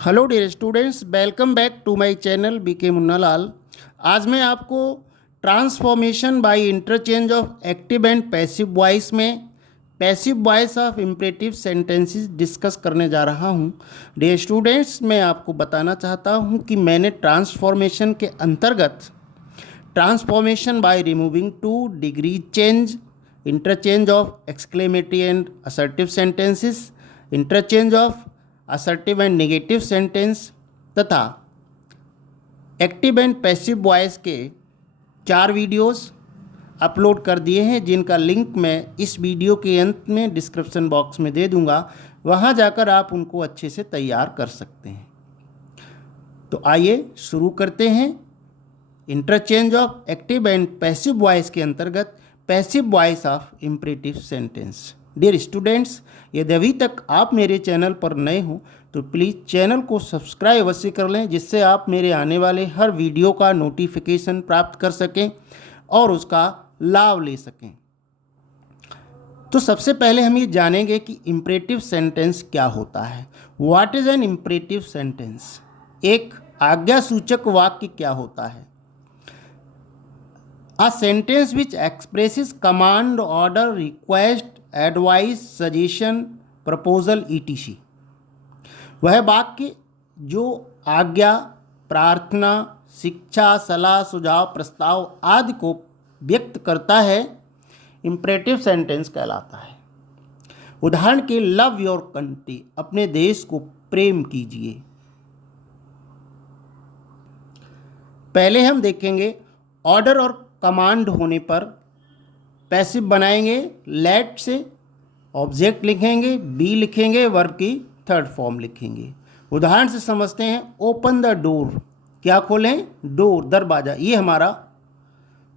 Hello dear students, welcome back to my channel BK Munnalal. आज मैं आपको transformation by interchange of active and passive voice में passive voice of imperative sentences discuss करने जा रहा हूं। डियर स्टूडेंट्स, मैं आपको बताना चाहता हूं कि मैंने ट्रांसफॉर्मेशन के अंतर्गत transformation by removing two degree change, interchange of exclamatory and assertive sentences, interchange of assertive and negative sentence तथा एक्टिव एंड पैसिव वॉइस के 4 वीडियोस अपलोड कर दिए हैं, जिनका लिंक मैं इस वीडियो के अंत में डिस्क्रिप्शन बॉक्स में दे दूंगा। वहां जाकर आप उनको अच्छे से तैयार कर सकते हैं। तो आइए शुरू करते हैं। Interchange of active and passive voice के अंतर्गत passive voice of imperative sentence. Dear students, यदि अभी तक आप मेरे चैनल पर नए हो तो प्लीज़ चैनल को सब्सक्राइब अवश्य कर लें, जिससे आप मेरे आने वाले हर वीडियो का नोटिफिकेशन प्राप्त कर सकें और उसका लाभ ले सकें। तो सबसे पहले हम ये जानेंगे कि इम्परेटिव सेंटेंस क्या होता है। What is an imperative sentence? एक आज्ञासूचक वाक्य क्या होता है? A sentence which expresses command, order, request, advice, suggestion, proposal, etc. वह वाक्य जो आज्ञा, प्रार्थना, शिक्षा, सलाह, सुझाव, प्रस्ताव आदि को व्यक्त करता है, इम्परेटिव सेंटेंस कहलाता है। उदाहरण के लव योर कंट्री, अपने देश को प्रेम कीजिए। पहले हम देखेंगे ऑर्डर और कमांड होने पर पैसिव बनाएंगे। लेट से ऑब्जेक्ट लिखेंगे, बी लिखेंगे, वर्ब की थर्ड फॉर्म लिखेंगे। उदाहरण से समझते हैं। ओपन द डोर, क्या खोलें? डोर, दरवाज़ा। ये हमारा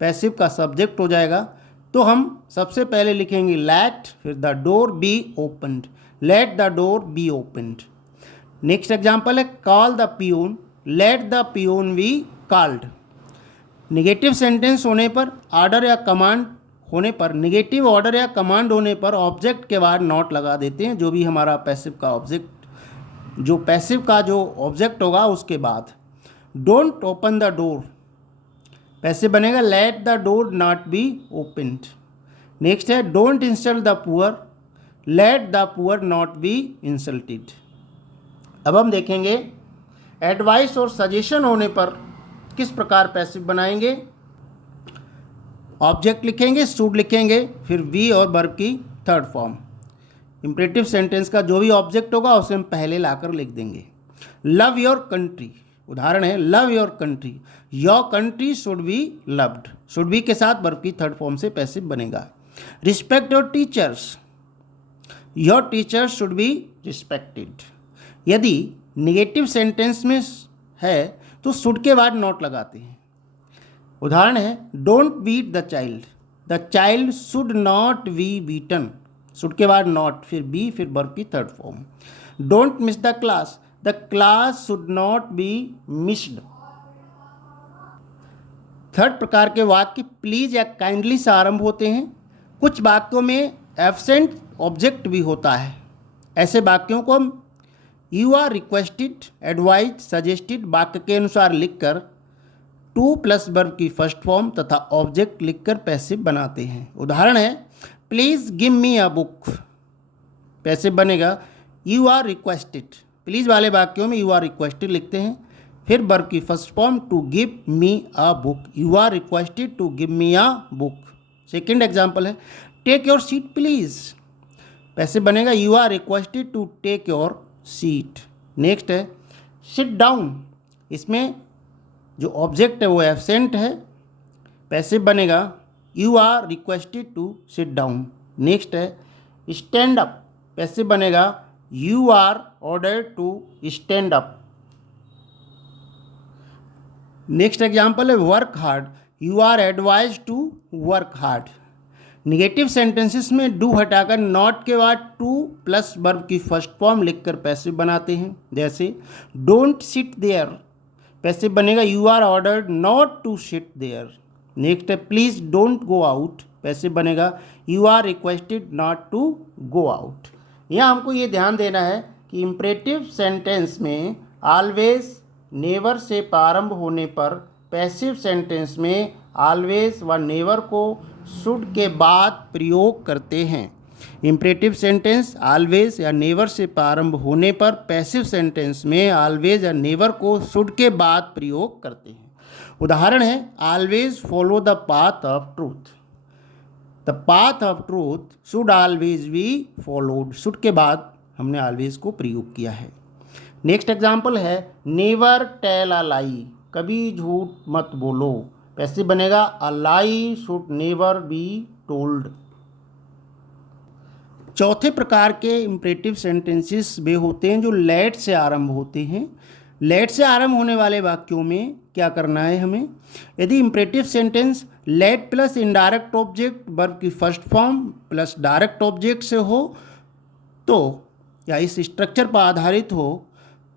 पैसिव का सब्जेक्ट हो जाएगा। तो हम सबसे पहले लिखेंगे लेट, फिर the door be opened. Let the door be opened. Next example है call the peon, let the peon be called. Negative sentence होने पर, ऑर्डर या कमांड होने पर, निगेटिव ऑर्डर या कमांड होने पर ऑब्जेक्ट के बाद नॉट लगा देते हैं। जो भी हमारा पैसिव का ऑब्जेक्ट, जो पैसिव का जो ऑब्जेक्ट होगा उसके बाद। Don't open the door, passive बनेगा let the door not be opened. Next है don't insult the poor, let the poor not be insulted. अब हम देखेंगे एडवाइस और सजेशन होने पर किस प्रकार पैसिव बनाएंगे। ऑब्जेक्ट लिखेंगे, शुड लिखेंगे, फिर वी और वर्ब की थर्ड फॉर्म। इम्परेटिव सेंटेंस का जो भी ऑब्जेक्ट होगा उसे हम पहले लाकर लिख देंगे। लव योर कंट्री, उदाहरण है love your country, your country should be loved. Should be के साथ वर्ब की थर्ड फॉर्म से पैसिव बनेगा। Respect your teachers, your teachers should be respected. यदि निगेटिव सेंटेंस में है तो शुड के बाद नॉट लगाते हैं। उदाहरण है don't beat the child should not be beaten. Should के बाद नॉट, फिर बी, फिर वर्ब की third form. Don't miss the class should not be missed. Third प्रकार के वाक्य प्लीज या काइंडली से आरंभ होते हैं। कुछ वाक्यों में एब्सेंट ऑब्जेक्ट भी होता है। ऐसे वाक्यों को हम you are requested, advise, suggested वाक्य के अनुसार लिखकर टू प्लस वर्ब की फर्स्ट फॉर्म तथा ऑब्जेक्ट लिखकर पैसिव बनाते हैं। उदाहरण है please give me a book, passive बनेगा यू आर रिक्वेस्टेड। प्लीज़ वाले वाक्यों में यू आर रिक्वेस्टेड लिखते हैं, फिर वर्ब की first form to give me a book, you are requested to give me a book. Second example है take your seat please, passive बनेगा you are requested to take your seat. Next है sit down, इसमें जो object है वो absent है, passive बनेगा you are requested to sit down. Next है स्टैंड अप, पैसिव बनेगा you are ordered to stand up. Next example है work hard, you are advise to work hard. Negative sentences में do हटाकर not के बाद to plus verb की first form लिखकर passive बनाते हैं। जैसे डोंट सिट देयर, पैसिव बनेगा you are ordered not to sit there. Next है please don't go out, passive बनेगा you are requested not to go out. यहाँ हमको ये ध्यान देना है कि इम्परेटिव सेंटेंस में ऑलवेज, नेवर से प्रारंभ होने पर पैसिव सेंटेंस में ऑलवेज व नेवर को शुड के बाद प्रयोग करते हैं। इम्परेटिव सेंटेंस ऑलवेज या नेवर से प्रारंभ होने पर पैसिव सेंटेंस में ऑलवेज या नेवर को शुड के बाद प्रयोग करते हैं। उदाहरण है always follow the path of truth. The path of truth should always be followed. Should के बाद हमने ऑलवेज को प्रयोग किया है। नेक्स्ट एग्जाम्पल है नेवर टेल अ लाई। कभी झूठ मत बोलो। पैसिव बनेगा अ लाई शुड नेवर बी टोल्ड। चौथे प्रकार के इम्परेटिव सेंटेंसेस वे होते हैं जो लेट से आरंभ होते हैं। लेट से आरंभ होने वाले वाक्यों में क्या करना है हमें? यदि imperative sentence let plus indirect object verb की first form plus direct object से हो तो या इस स्ट्रक्चर पर आधारित हो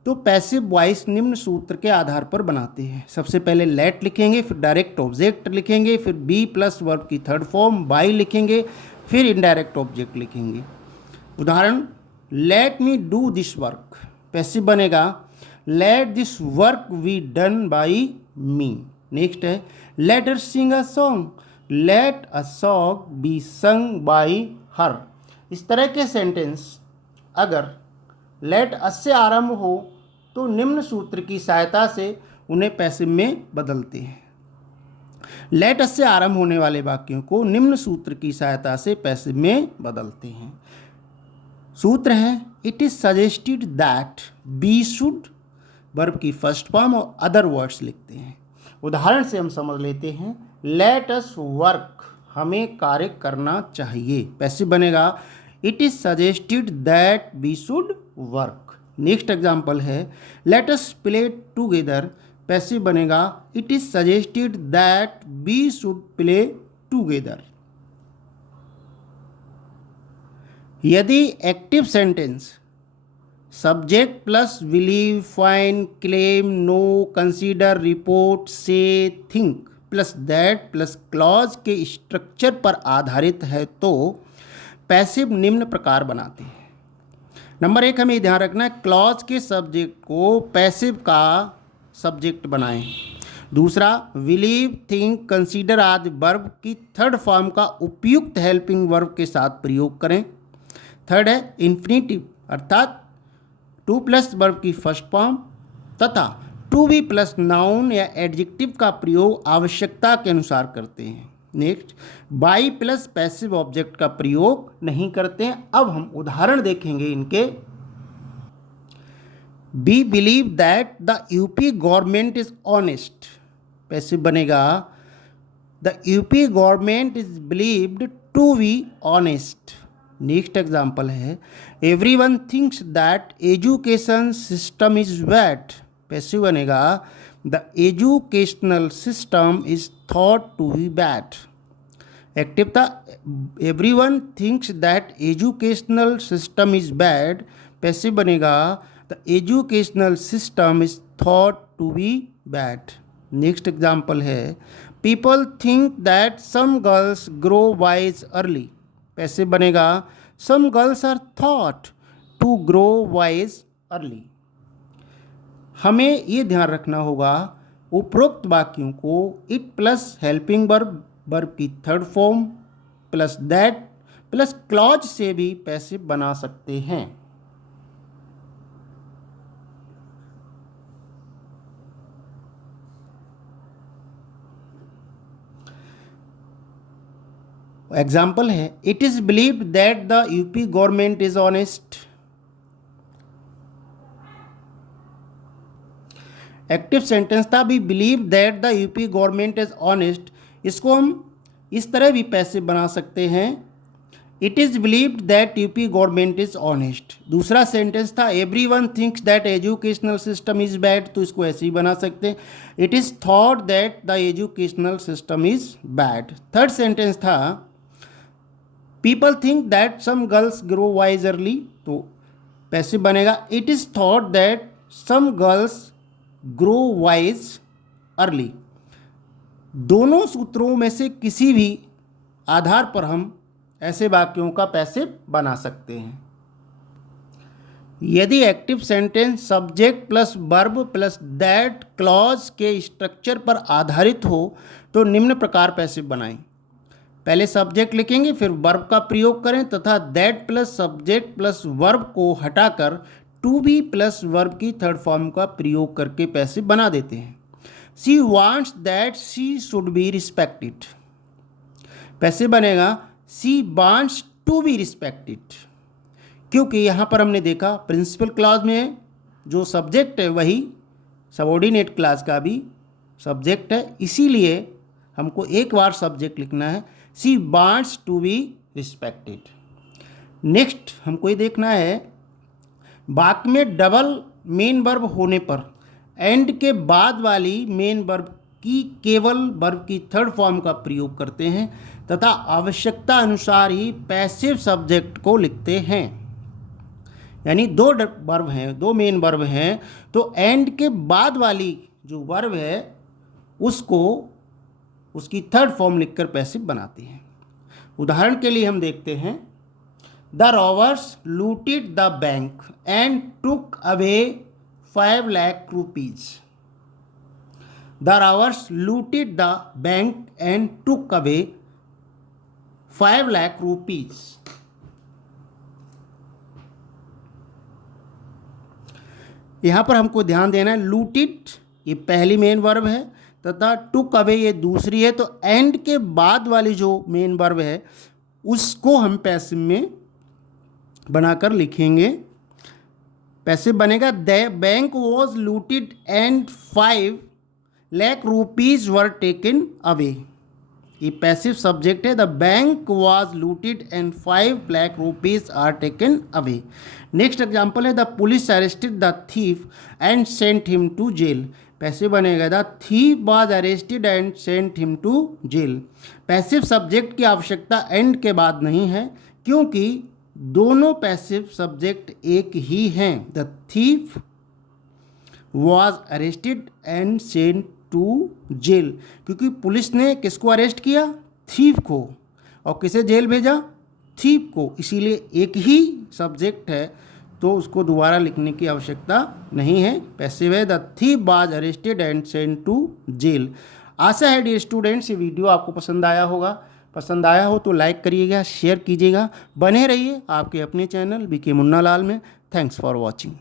तो पैसिव वॉइस निम्न सूत्र के आधार पर बनाते हैं। सबसे पहले लेट लिखेंगे, फिर डायरेक्ट ऑब्जेक्ट लिखेंगे, फिर बी प्लस वर्ब की थर्ड फॉर्म बाई लिखेंगे, फिर इनडायरेक्ट ऑब्जेक्ट लिखेंगे। उदाहरण let me do this work. Passive बनेगा let this work be done by me. Next है let us sing a song. Let a song be sung by her. इस तरह के sentence अगर लेट अस से आरंभ हो तो निम्न सूत्र की सहायता से उन्हें पैसिव में बदलते हैं। लेट अस से आरंभ होने वाले वाक्यों को निम्न सूत्र की सहायता से पैसिव में बदलते हैं। सूत्र है it is suggested that B should verb की फर्स्ट फॉर्म और अदर वर्ड्स लिखते हैं। उदाहरण से हम समझ लेते हैं लेट अस वर्क, हमें कार्य करना चाहिए। पैसिव बनेगा it is suggested that B should work. Next example है let us play together. Passive बनेगा it is suggested that B should play together. यदि active sentence subject plus believe, find, claim, know, consider, report, say, think plus that plus clause के structure पर आधारित है तो passive निम्न प्रकार बनाते हैं। नंबर 1 हमें ध्यान रखना है क्लॉज के सब्जेक्ट को पैसिव का सब्जेक्ट बनाएं। दूसरा बिलीव, थिंक, कंसीडर आदि वर्ब की थर्ड फॉर्म का उपयुक्त हेल्पिंग वर्ब के साथ प्रयोग करें। थर्ड है इन्फिनिटिव अर्थात टू प्लस वर्ब की फर्स्ट फॉर्म तथा टू बी प्लस नाउन या एडजेक्टिव का प्रयोग आवश्यकता के अनुसार करते हैं। Next by plus passive object का प्रयोग नहीं करते हैं। अब हम उदाहरण देखेंगे इनके। We believe that the UP government is honest. Passive बनेगा the UP government is believed to be honest. Next example है everyone thinks that education system is bad. Passive बनेगा the educational system is thought to be bad. Active था everyone thinks that educational system is bad. Passive बनेगा the educational system is thought to be bad. Next example है people think that some girls grow wise early. Passive बनेगा some girls are thought to grow wise early. हमें ये ध्यान रखना होगा उपरोक्त वाक्यों को इट प्लस हेल्पिंग वर्ब की third form plus that plus clause से भी पैसिव बना सकते हैं। एग्जाम्पल है it is believed that the UP government is honest. Active sentence था we believe that the UP government is honest. इसको हम इस तरह भी पैसिव बना सकते हैं it is believed that UP government is honest. दूसरा सेंटेंस था everyone thinks that educational system is bad, तो इसको ऐसे ही बना सकते हैं it is thought that the educational system is bad. Third sentence था people think that some girls grow wise early, तो पैसिव बनेगा it is thought that some girls grow wise early. दोनों सूत्रों में से किसी भी आधार पर हम ऐसे वाक्यों का पैसिव बना सकते हैं। यदि active sentence subject plus verb plus that clause के स्ट्रक्चर पर आधारित हो तो निम्न प्रकार पैसिव बनाएं। पहले सब्जेक्ट लिखेंगे, फिर वर्ब का प्रयोग करें तथा that plus subject plus verb को हटाकर टू बी प्लस वर्ब की थर्ड फॉर्म का प्रयोग करके पैसिव बना देते हैं। She wants that she should be respected. Passive बनेगा she wants to be respected, क्योंकि यहाँ पर हमने देखा प्रिंसिपल क्लॉज में जो सब्जेक्ट है वही सबऑर्डिनेट क्लॉज का भी सब्जेक्ट है, इसीलिए हमको एक बार सब्जेक्ट लिखना है। She wants to be respected. Next हमको ये देखना है, वाक्य में डबल मेन वर्ब होने पर एंड के बाद वाली मेन वर्ब की केवल वर्ब की थर्ड फॉर्म का प्रयोग करते हैं तथा आवश्यकता अनुसार ही पैसिव सब्जेक्ट को लिखते हैं। यानी दो वर्ब हैं, दो मेन वर्ब हैं, तो एंड के बाद वाली जो वर्ब है उसको उसकी थर्ड फॉर्म लिखकर पैसिव बनाते हैं। उदाहरण के लिए हम देखते हैं, the robbers looted the bank and took away 5 lakh rupees. The robbers looted the bank and took away 5 lakh rupees. यहाँ पर हमको ध्यान देना है, लूटेड ये पहली मेन वर्ब है तथा टुक अवे ये दूसरी है, तो एंड के बाद वाली जो मेन वर्ब है उसको हम पैसिव में बनाकर लिखेंगे। पैसिव बनेगा the bank was looted and 5 lakh rupees were taken away. ये पैसिव सब्जेक्ट है, the bank was looted and 5 lakh rupees are taken away. Next example है, the police arrested the thief and sent him to jail. Passive बनेगा the thief was arrested and sent him to jail. Passive subject की आवश्यकता and के बाद नहीं है, क्योंकि दोनों पैसिव सब्जेक्ट एक ही हैं। The thief was arrested and sent to jail, क्योंकि पुलिस ने किसको अरेस्ट किया? थीफ को, और किसे जेल भेजा? थीफ को, इसीलिए एक ही सब्जेक्ट है तो उसको दोबारा लिखने की आवश्यकता नहीं है। पैसिव है the thief was arrested and sent to jail. आशा है डियर स्टूडेंट्स ये वीडियो आपको पसंद आया होगा। पसंद आया हो तो लाइक करिएगा, शेयर कीजिएगा। बने रहिए आपके अपने चैनल बीके मुन्ना लाल में। Thanks for watching.